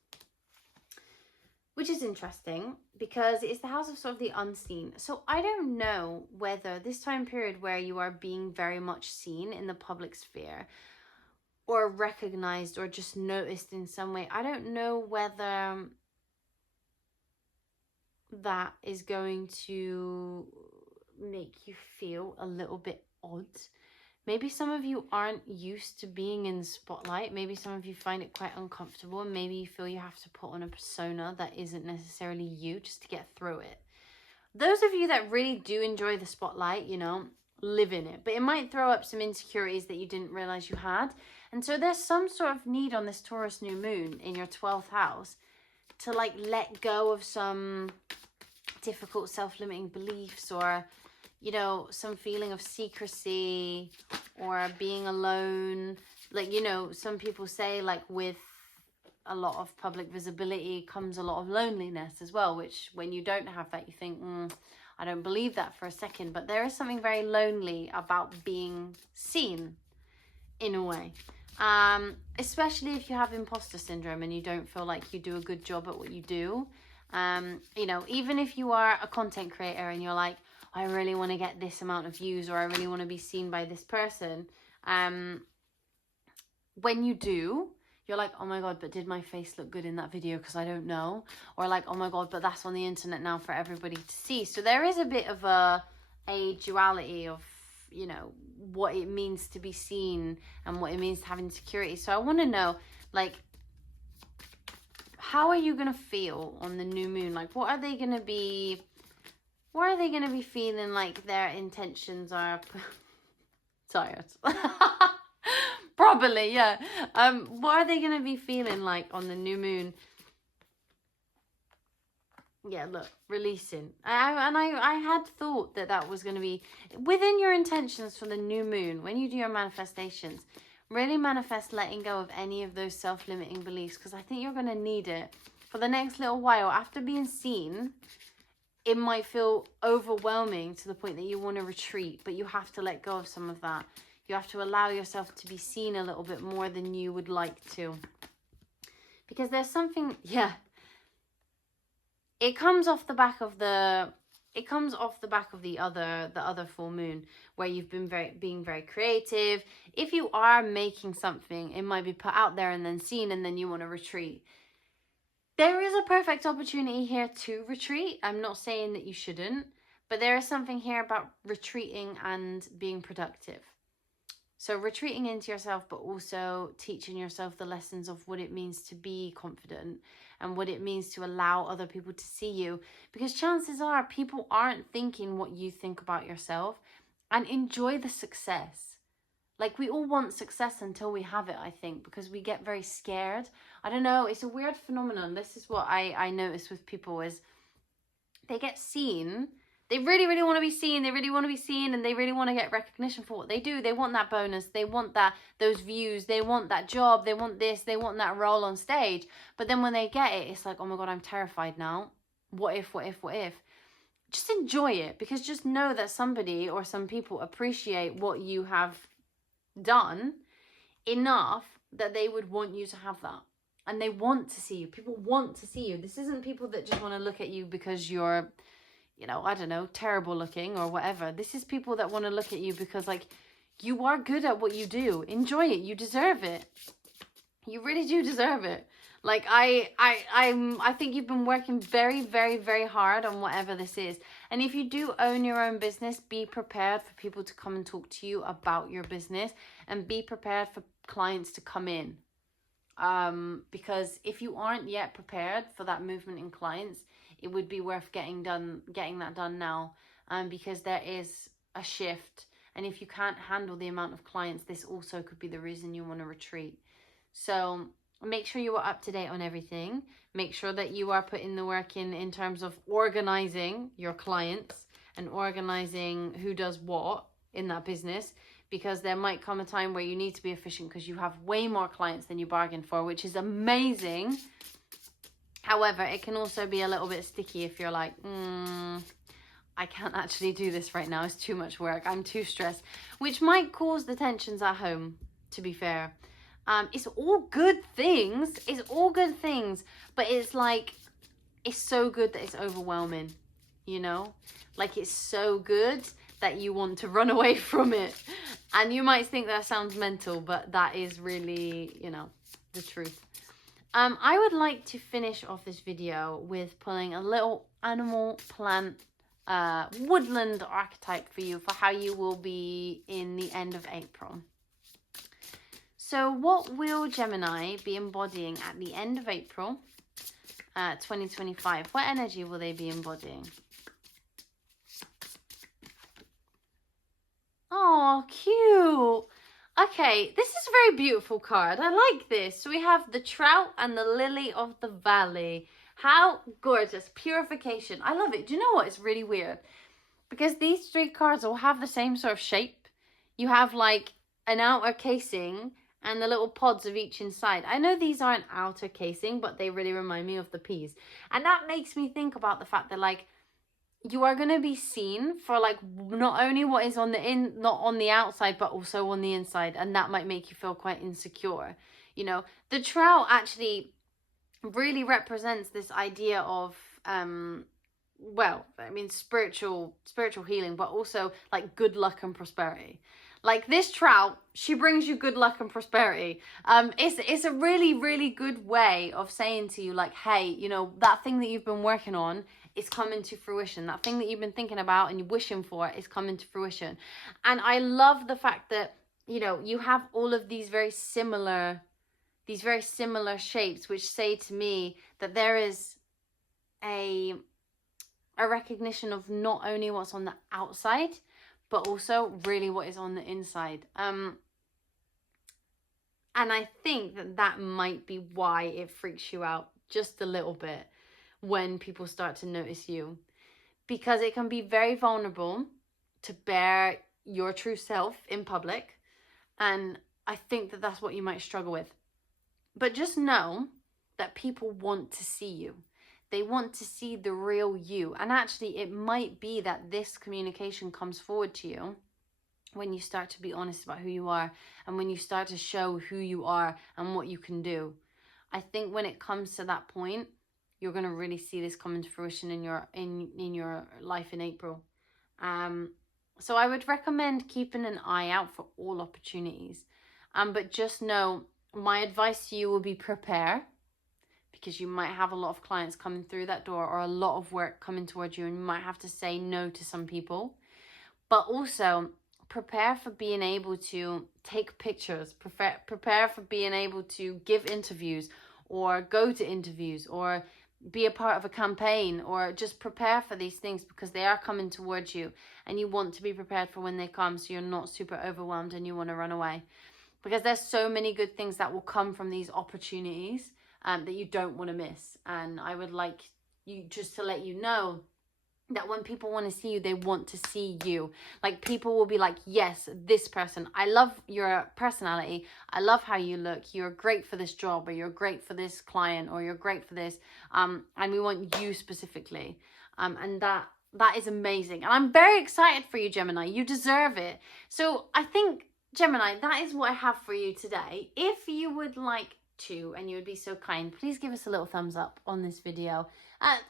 which is interesting because it's the house of sort of the unseen. So I don't know whether this time period where you are being very much seen in the public sphere, or recognized, or just noticed in some way, I don't know whether that is going to make you feel a little bit odd, Maybe some of you aren't used to being in the spotlight. Maybe some of you find it quite uncomfortable, and maybe you feel you have to put on a persona that isn't necessarily you just to get through it. Those of you that really do enjoy the spotlight, you know, live in it. But it might throw up some insecurities that you didn't realize you had. And so there's some sort of need on this Taurus new moon in your 12th house to like let go of some difficult self-limiting beliefs, or, you know, some feeling of secrecy or being alone. Like, you know, some people say like with a lot of public visibility comes a lot of loneliness as well, which when you don't have that, you think, I don't believe that for a second. But there is something very lonely about being seen in a way. Especially if you have imposter syndrome and you don't feel like you do a good job at what you do. You know, even if you are a content creator and you're like, I really want to get this amount of views, or I really want to be seen by this person. When you do, you're like, oh my God, but did my face look good in that video? Because I don't know. Or like, oh my God, but that's on the internet now for everybody to see. So there is a bit of a duality of, you know, what it means to be seen and what it means to have insecurity. So I want to know, like, how are you going to feel on the new moon? Like, what are they going to be feeling like their intentions are? Tired. Probably, yeah. What are they going to be feeling like on the new moon? Yeah, look, releasing. I had thought that was going to be within your intentions for the new moon. When you do your manifestations, really manifest letting go of any of those self-limiting beliefs, because I think you're going to need it for the next little while. After being seen, it might feel overwhelming to the point that you want to retreat, but you have to let go of some of that. You have to allow yourself to be seen a little bit more than you would like to. Because there's something, yeah. It comes off the back of the other full moon, where you've been being very creative. If you are making something, it might be put out there and then seen, and then you want to retreat. There is a perfect opportunity here to retreat. I'm not saying that you shouldn't, but there is something here about retreating and being productive. So retreating into yourself, but also teaching yourself the lessons of what it means to be confident and what it means to allow other people to see you. Because chances are people aren't thinking what you think about yourself, and enjoy the success. Like, we all want success until we have it, I think, because we get very scared. I don't know, it's a weird phenomenon. This is what I notice with people is they get seen. They really, really want to be seen. They really want to be seen, and they really want to get recognition for what they do. They want that bonus. They want those views. They want that job. They want this. They want that role on stage. But then when they get it, it's like, oh my God, I'm terrified now. What if? Just enjoy it, because just know that somebody or some people appreciate what you have done enough that they would want you to have that. And they want to see you. People want to see you. This isn't people that just want to look at you because you're, you know, I don't know, terrible looking or whatever. This is people that want to look at you because, like, you are good at what you do. Enjoy it. You deserve it. You really do deserve it. Like, I think you've been working very, very, very hard on whatever this is. And if you do own your own business, be prepared for people to come and talk to you about your business, and be prepared for clients to come in. Because if you aren't yet prepared for that movement in clients, it would be worth getting that done now, because there is a shift. And if you can't handle the amount of clients, this also could be the reason you want to retreat. So make sure you are up to date on everything. Make sure that you are putting the work in terms of organizing your clients and organizing who does what in that business, because there might come a time where you need to be efficient because you have way more clients than you bargained for, which is amazing. However, it can also be a little bit sticky if you're like, I can't actually do this right now. It's too much work. I'm too stressed, which might cause the tensions at home, to be fair. It's all good things. It's all good things. But it's like, it's so good that it's overwhelming, you know? Like, it's so good that you want to run away from it. And you might think that sounds mental, but that is really, you know, the truth. I would like to finish off this video with pulling a little animal plant Woodland archetype for you, for how you will be in the end of April. So what will Gemini be embodying at the end of April 2025? What energy will they be embodying? Oh, cute. Okay, this is a very beautiful card. I like this. So we have the Trout and the Lily of the Valley. How gorgeous. Purification. I love it. Do you know what? It's really weird. Because these three cards all have the same sort of shape. You have like an outer casing and the little pods of each inside. I know these aren't outer casing, but they really remind me of the peas. And that makes me think about the fact that like, you are going to be seen for like not only what is on the not on the outside, but also on the inside. And that might make you feel quite insecure. You know, the Trout actually really represents this idea of, well, I mean, spiritual healing, but also like good luck and prosperity. Like this Trout, she brings you good luck and prosperity. It's a really, really good way of saying to you like, hey, you know, that thing that you've been working on is coming to fruition. That thing that you've been thinking about and you're wishing for is coming to fruition. And I love the fact that, you know, you have all of these very similar shapes, which say to me that there is a recognition of not only what's on the outside, but also really what is on the inside. And I think that that might be why it freaks you out just a little bit when people start to notice you, because it can be very vulnerable to bear your true self in public. And I think that that's what you might struggle with. But just know that people want to see you. They want to see the real you. And actually, it might be that this communication comes forward to you when you start to be honest about who you are and when you start to show who you are and what you can do. I think when it comes to that point, you're going to really see this come into fruition in your life in April. So I would recommend keeping an eye out for all opportunities. But just know, my advice to you will be prepare, because you might have a lot of clients coming through that door or a lot of work coming towards you, and you might have to say no to some people. But also prepare for being able to take pictures, prepare for being able to give interviews or go to interviews or be a part of a campaign, or just prepare for these things because they are coming towards you and you want to be prepared for when they come, so you're not super overwhelmed and you want to run away. Because there's so many good things that will come from these opportunities that you don't want to miss. And I would like you just to let you know that when people want to see you, they want to see you. Like, people will be like, yes, this person, I love your personality, I love how you look, you're great for this job, or you're great for this client, or you're great for this, and we want you specifically. And that is amazing. And I'm very excited for you, Gemini. You deserve it. So I think, Gemini, that is what I have for you today. If you would like to, and you would be so kind, please give us a little thumbs up on this video.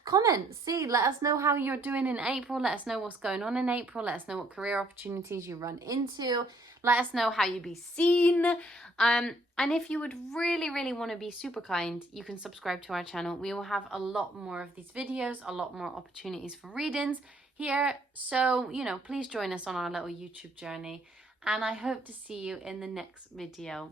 Comment, let us know how you're doing in April. Let us know what's going on in April. Let us know what career opportunities you run into. Let us know how you be seen. And if you would really, really want to be super kind, you can subscribe to our channel. We will have a lot more of these videos, a lot more opportunities for readings here. So, you know, please join us on our little YouTube journey. And I hope to see you in the next video.